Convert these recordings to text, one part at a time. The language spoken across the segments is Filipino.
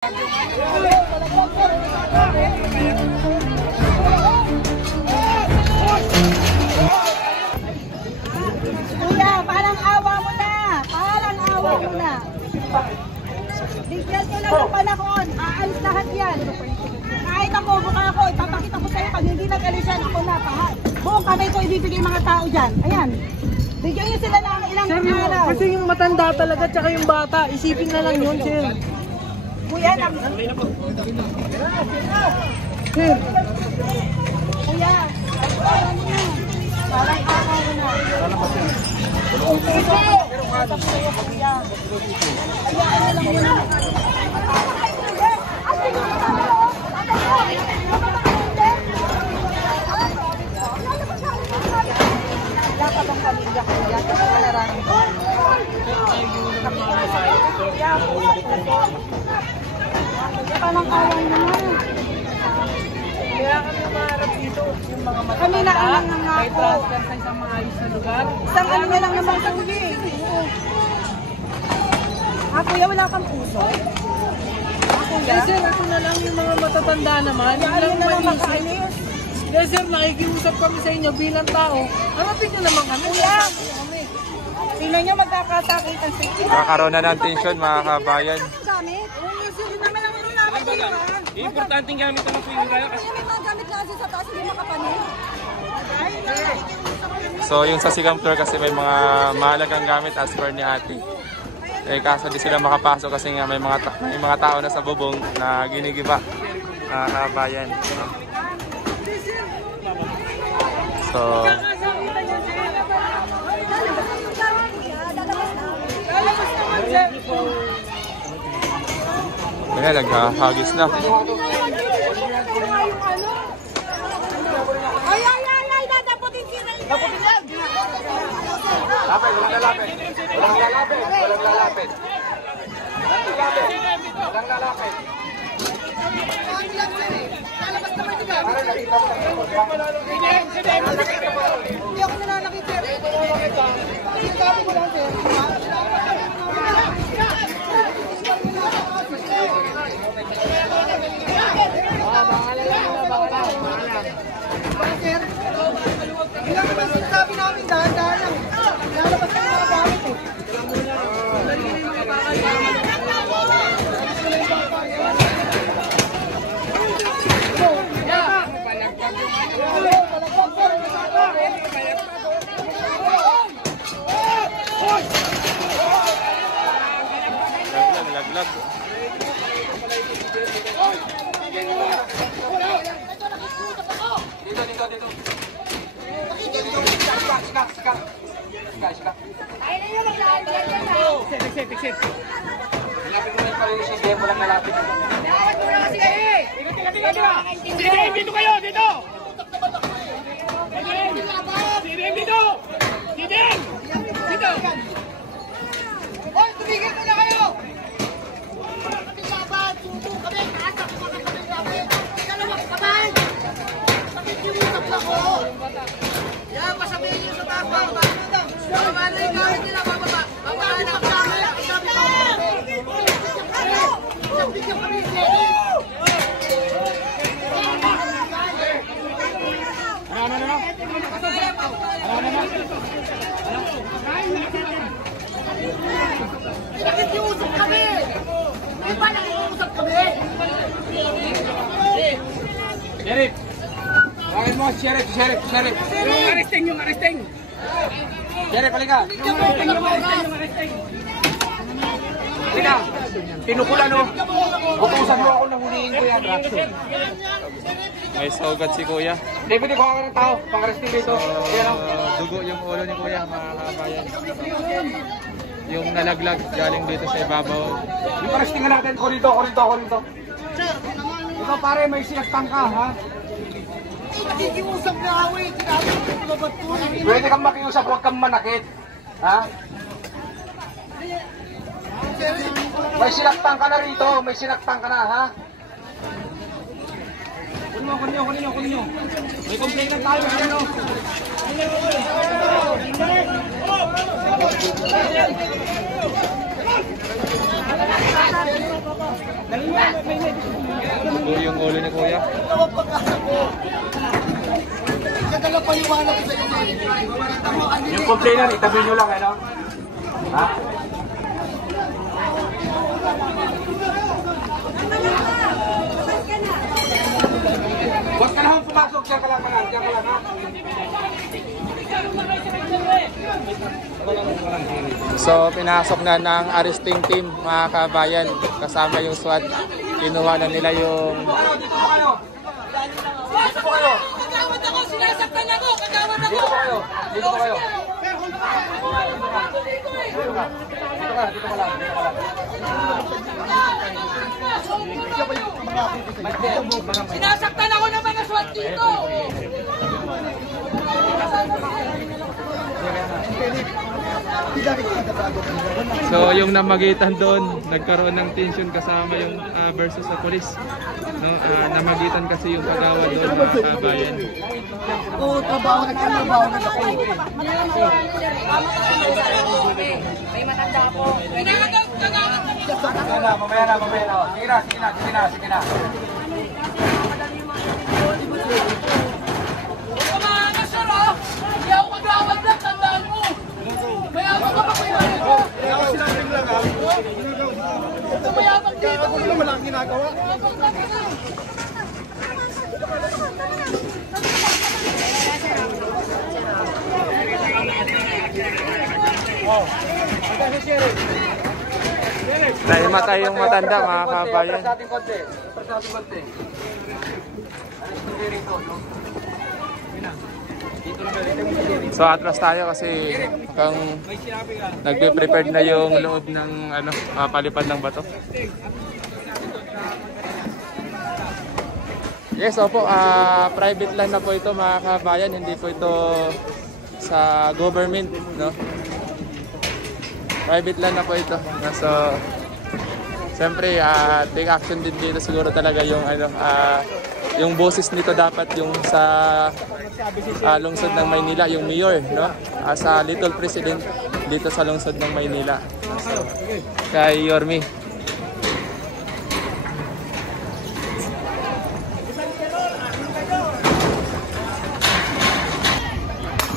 Kuya, parang awa mo na. Parang awa mo na. Bigyan ko lang ng panahon. Aalis lahat yan. Kahit ako, mukha ako, ipapakita ko sa'yo. Pag hindi nag-alis yan, ako na. Buong kamay ko ibibigay mga tao dyan. Ayan. Bigyan nyo sila ng ilang araw. Kasi yung matanda talaga, tsaka yung bata, isipin na lang yun, sir. Kuya, Sir. Kuya, parang mo na. Parang awa mo na. Wala ka bang pamilya ko yan? Kasi malaraning ko. Parang awan naman. Kaya kami umarap dito, yung mga matanda. Kami na ang nangangako. May transfer sa isang maayos na lugar. Isang ano na lang naman sa huli. Kuya, wala kang puso? Kuya? Yes, sir, ito na lang yung mga matatanda naman. Yung lang manisip. Yes, sir, nakikiusap kami sa inyo bilang tao. Harapin nyo naman kami. Kuya! Tingnan nyo, magkakasakitan sa inyo. Kakaroon na ng tension mga kabayan. Ang gamit? Oo, sir, yun naman ang namin dito. Importanteng gamit ang mga Kasi may mga gamit na kasi sa taas, hindi makapanin. So yung sa second floor kasi may mga mahalagang gamit as per ni ate. Eh kaso di sila makapasok kasi nga may mga tao na sa bubong na ginigiba mga kabayan. So ayan, naghahagis na. Ay, dadaputin sila. Daputin yan! Lapit, walang lalapit. Walang lalapit. Walang lalapit. Walang lalapit. Hindi ako nananakit, sir. Sabi ko lang, sir. Sir, ilang naman sinasabi namin dahan-dahan lang. Lalabas na mga gamit eh. Laglag. Dito. Sika. Ayun na yung maglaan dyan dyan ha. Exit. Lapit mo na yung parilis yung demo lang nalapit. Dapat mo na kasi kayo eh. Sige, dito kayo, dito! Sige, dito! Dito! Hoy, tumigil ko na kayo! Kami laban, subo kami, kaasa ko mga kami laban. Dalawang kamay! Pakikiusap lang ko. Yan, pasabihin niyo sa taas, bababa. Bababa na yung gamit nila, bababa. Bababa na ang gamit. Bigyan kami yung gamit. Nakikiusap kami! Di ba nakikiusap kami? Sheriff! Bakit mo si Sheriff? Yung arresting! Sheriff, halika! Halika! Pinukulan o! Utusan mo ako na huliin ko yan. May saugat si kuya. Hindi, pwede ko ako ng tao. Pang-arresting dito. Dugo yung ulo ni kuya, mga kabayan. Yung nalaglag galing dito sa ibabaw. Yung arrestingan natin. Ko rito. Ikaw pare, may sinagtang ka, ha? Nakikiusap na away! Sinabi ko yung labat ko! Pwede kang makiusap, huwag kang manakit. Ha? May sinaktan ka na rito, ha? Kunin nyo. May complaint na tayo, ano? Ito yung ulo ni Kuya. Dalawang pag-asa ko. Kaya dalawang paliwanag ko sa inyo. Yung complainer, itabi nyo lang, ano? Ha? Huwag ka lang pumasok, diyan ka lang, ha? So, pinasok na ng arresting team, mga kabayan, kasama yung SWAT. Kinuha na nila yung... Dito po kayo! Dito po kayo! Kagawad ako! Sinasaktan ako! Kagawad ako! Dito po kayo! Dito po kayo! Dito ka! Dito ka lang! Sinasaktan ako ng mga SWAT dito! So yung namagitan doon, nagkaroon ng tension kasama yung versus sa police. No, namagitan kasi yung kagawad doon, mga kabayan. Oo, trabaho na ako. May matanda po. Mamaya na. Sige na. Kumakas siya, no? Hindi ako magawad lang, tandaan mo! Mayabang ka pa kayo! Mayabang dito! Walang ginagawa. Nahimatay yung matanda, mga kabayan. So atras tayo kasi kung nagpe-prepared na yung loob ng palipad ng bato. Yes, opo, private land na po ito, mga kabayan, hindi po ito sa government, no? Private land na po ito. So siyempre, take action din dito siguro talaga yung yung boses nito dapat yung sa lungsod ng Maynila, yung mayor, no? Sa Little President dito sa lungsod ng Maynila. So, kay Yorme.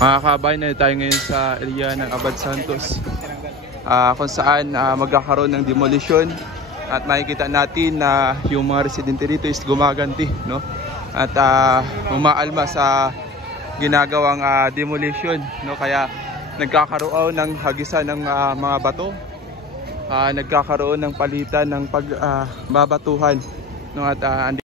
Mga kabayan, na tayo ngayon sa area ng Abad Santos, kung saan magkakaroon ng demolition at makikita natin na yung mga residente rito is gumaganti, no? At umaalma sa ginagawang demolition, no? Kaya nagkakaroon ng hagisan ng mga bato, nagkakaroon ng palitan ng pagbabatuhan, no? At